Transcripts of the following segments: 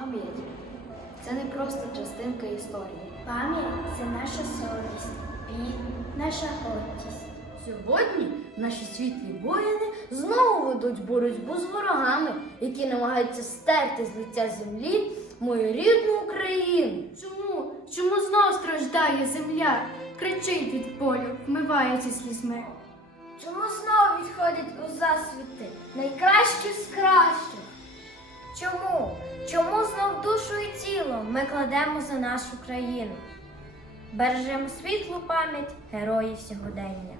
Пам'ять це не просто частинка історії. Пам'ять це наша совість, біль, наша гордість. Сьогодні наші світлі воїни знову ведуть боротьбу з ворогами, які намагаються стерти з лиця землі мою рідну Україну. Чому? Чому знов страждає земля? Кричить від болю, вмивається слізьми. Чому знову відходять у засвіти найкращі з кращих? Чому? Чому знов душу і тіло ми кладемо за нашу країну? Бережемо світлу пам'ять героїв сьогодення.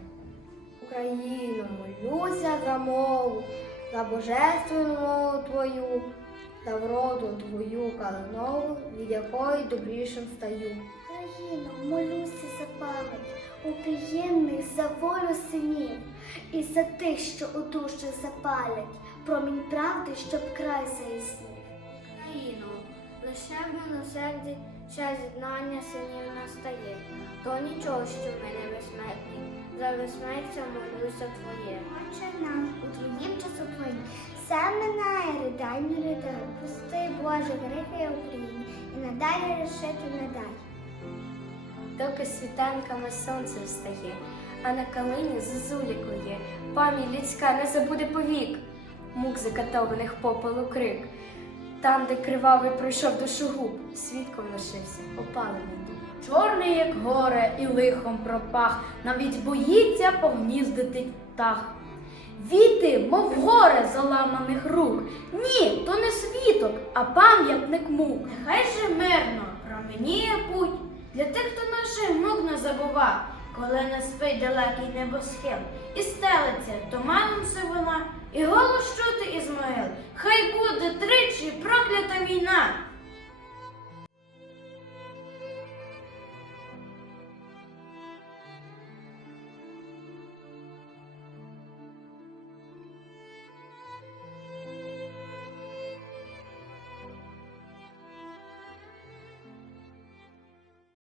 Україну, молюся за мову, за божественну мову твою, за вроду твою калинову, від якої добрішим стаю. Країно, молюся за пам'ять упієнних за волю синів і за тих, що у душі запалять, промінь правди, щоб край заяснів. Країно, лише в милосерді ще з'єднання синів настає, то нічого, що ми не безсмертні, за безсмертя молюся твоє. Отче наш, у твоїм часу твоїм, все минає, ридання ридає, пусти, Боже, грехи Україні, і надалі решити не дай. Доки світанками сонце встає, а на калині зозуля клює, пам'ять людська не забуде повік, мук закатованих попелу крик. Там, де кривавий пройшов душогуб, свідком лишився опалений дуб. Чорний, як горе, і лихом пропах, навіть боїться погніздити птах. Віти, мов горе заламаних рук. Ні, то не світок, а пам'ятник мук. Нехай же мирно променіє путь для тих, хто наших мук не забував, коли не спить далекий небосхил, і стелиться туманом сивина, і голос чути Ізмаїл. Хай буде тричі проклята війна.